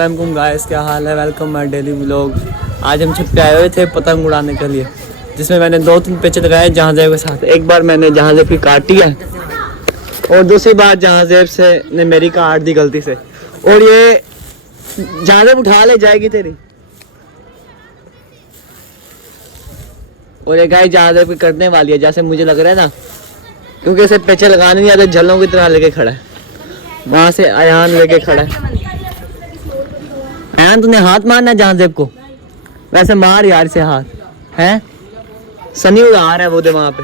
वालेकुम गाइस, क्या हाल है। Welcome my daily vlog. आज हम छत पे आए हुए थे पतंग उड़ाने के लिए, जिसमें मैंने 2-3 पेचे लगाए जहाज़ेब के साथ। एक बार मैंने जहाज़ेब की काटी है और दूसरी बार जहाज़ेब से ने मेरी काट दी गलती से। और ये जहाज़ेब उठा ले जाएगी तेरी। और ये गाय जहाज़ेब की कटने वाली है जैसे मुझे लग रहा है ना, क्योंकि इसे पेचे लगाने नहीं आते, झलों की तरह लेके खड़ा है। वहाँ से अयान लेके खड़ा है। अयान तूने हाथ मारना है जहाज़ेब को, वैसे मार यार से हाथ है। सनी उड़ा रहा है वो दे वहाँ पे।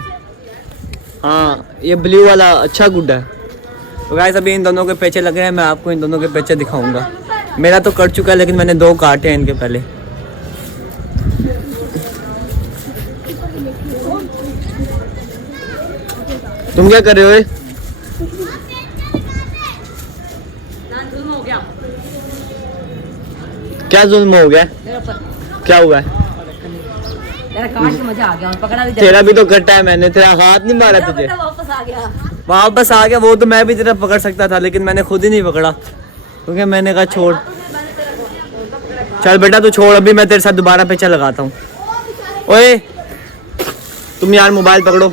हाँ, ये ब्लू वाला अच्छा गुड्डा है। तो गाइस अभी इन दोनों के पेचे लगे हैं, मैं आपको इन दोनों के पेचे दिखाऊंगा। मेरा तो कट चुका है लेकिन मैंने 2 काटे हैं इनके पहले। तुम क्या कर रहे हो? क्या जुल्म हो गया? क्या हुआ है? मजा आ गया, पकड़ा भी तेरा भी तो कटा है मैंने, तेरा हाथ नहीं मारा तुझे। वापस आ गया वो तो मैं भी तेरा पकड़ सकता था लेकिन मैंने खुद ही नहीं पकड़ा, क्योंकि मैंने कहा छोड़। चल बेटा तू छोड़, अभी मैं तेरे साथ दोबारा पेचा लगाता हूँ। ओए तुम यार मोबाइल पकड़ो।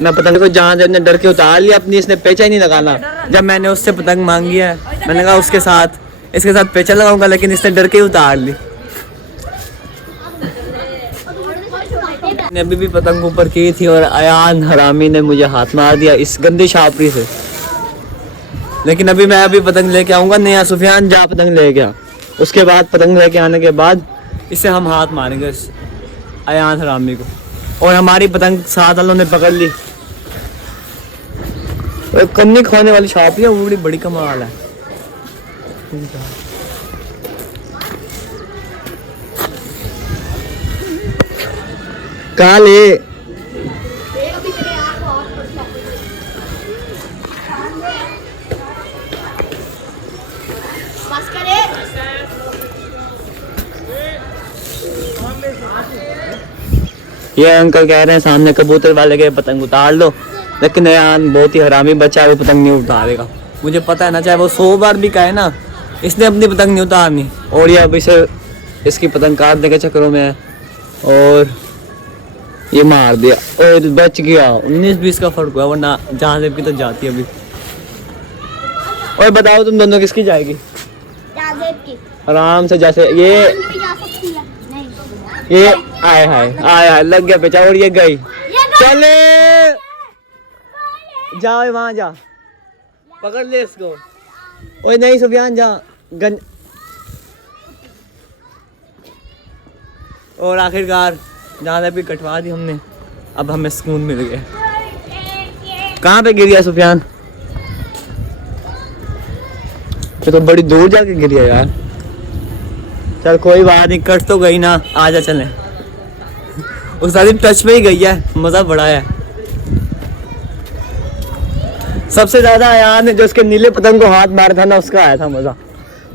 मैं पतंग को जहाज़ेब ने डर के उतार लिया अपनी, इसने पेचा ही नहीं लगाना। जब मैंने उससे पतंग मांगी है मैंने कहा उसके साथ इसके साथ पेचा लगाऊंगा, लेकिन इसने डर के ही उतार ली। मैंने अभी भी पतंग ऊपर की थी और अयान हरामी ने मुझे हाथ मार दिया इस गंदी शापरी से। लेकिन अभी पतंग लेके आऊंगा नया। सुफियान जा पतंग ले गया, उसके बाद पतंग लेके आने के बाद इसे हम हाथ मारेंगे इस अयान हरामी को। और हमारी पतंग साथ वालों ने पकड़ ली। कन्नी खाने वाली शापरी है वो, बड़ी कमाल है। काले ये अंकल कह रहे हैं सामने कबूतर वाले के पतंग उतार लो, लेकिन यान बहुत ही हरामी बच्चा है, वो पतंग नहीं उतारेगा। मुझे पता है ना, चाहे वो 100 बार भी कहे ना, इसने अपनी पतंग नहीं उतारनी। और ये अभी से इसकी पतंग काटने के चक्करों में है और ये मार दिया और बच गया। 19-20 का फर्क हुआ, वरना जहाज़ेब की तो जाती है अभी। और बताओ तुम दोनों किसकी जाएगी? जहाज़ेब की। आराम से, जैसे ये आए हाय लग गया पेचा और ये गई। चले जाओ वहां जा, पकड़ ले इसको। ओए नहीं सुफियान जा गन। और आखिरकार जहाज़ेब भी कटवा दी हमने, अब हमें सुकून मिल गया। कहाँ पे गिर गया सुफियान? तो बड़ी दूर जाके गिर गया यार। चल कोई बात नहीं, कट तो गई ना, आजा चलें। उस दिन टच में ही गई है, मजा बड़ा है। सबसे ज्यादा अयान ने जो उसके नीले पतंग को हाथ मारा था ना, उसका आया था मजा।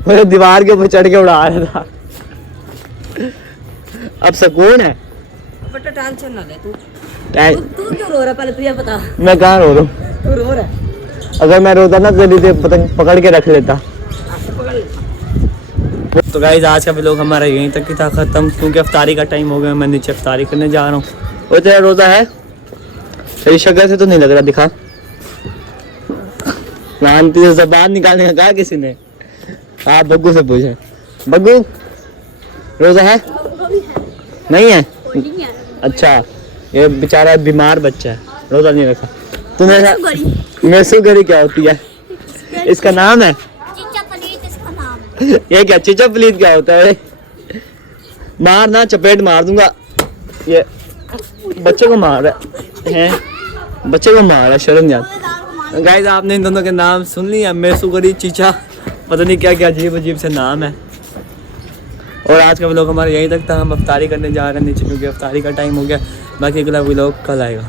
वो दीवार के ऊपर चढ़ के उड़ा रहा था। अब सुकून है। टेंशन ना ले तू क्यों रो रहा? पहले तुझे बता। मैं कहाँ रो रहा हूँ? तू रो रहा है। अगर मैं रोता ना तो पतंग पकड़ के रख लेता। तो गाइस आज का व्लॉग हमारा यहीं तक ही था खत्म, क्योंकि अफ्तारी का टाइम हो गया। मैं नीचे अफ्तारी करने जा रहा हूँ। और तेरा रोजा है? तेरी शक्ल से तो नहीं लग रहा, दिखा। से ज़बान निकालने का कहा किसी ने? हाँ बग्गू से पूछे। बग्गू रोजा है? नहीं है? अच्छा, ये बेचारा बीमार बच्चा है, रोजा नहीं रखा। तूने मैसूगरी क्या होती है? इसका नाम है ये क्या? चिचा पलीत क्या होता है? मार ना, चपेट मार दूंगा। ये बच्चे को मार रहा है, बच्चे को मार रहा है, शर्म नहीं आती। गाइस आपने इन दोनों के नाम सुन लिया, मैसूगरी, चीचा, पता नहीं क्या क्या अजीब से नाम है। और आज का व्लॉग हमारा यहीं तक था। हम अफ्तारी करने जा रहे हैं नीचे, क्योंकि अफ्तारी का टाइम हो गया। बाकी अगला व्लॉग कल आएगा।